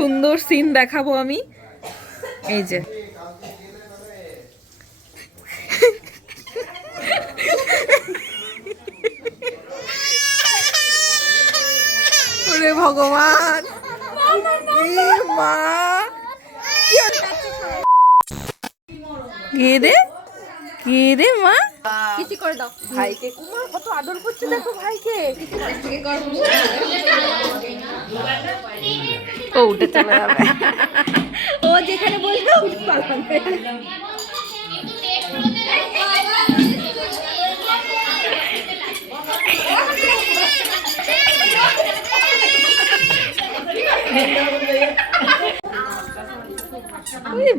সুন্দর সিন দেখাবো আমি। এই যে। ওরে ভগবান। মা। কে রে? কে রে মা? কিসি করে দাও। ভাইকে। কত আদর করছে দেখো ভাইকে। ও উঠে চলে যাবে। ও যেখানে বলবে উঠে পালাবে।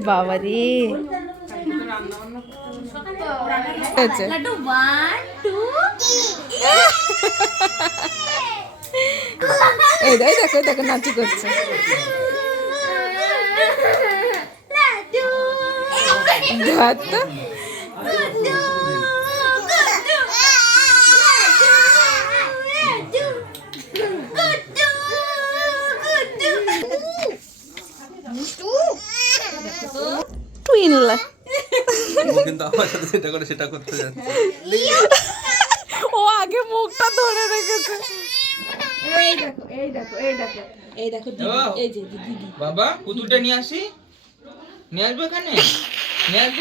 বাবা রে। লাড্ডু ওয়ান টু এই দেখ দেখো দেখো নাচি করছে। টুইনলা কিন্তু আমার সাথে সেটা করে সেটা করতে যাচ্ছে। ও আগে মুখটা ধরে রেখেছে। এই দেখো এই দেখো এই দেখো। এই দেখো দিদি এই যে দিদি। বাবা পুতুলটা নিয়ে আসি? নিয়ে আসব এখানে? নিয়ে আসব?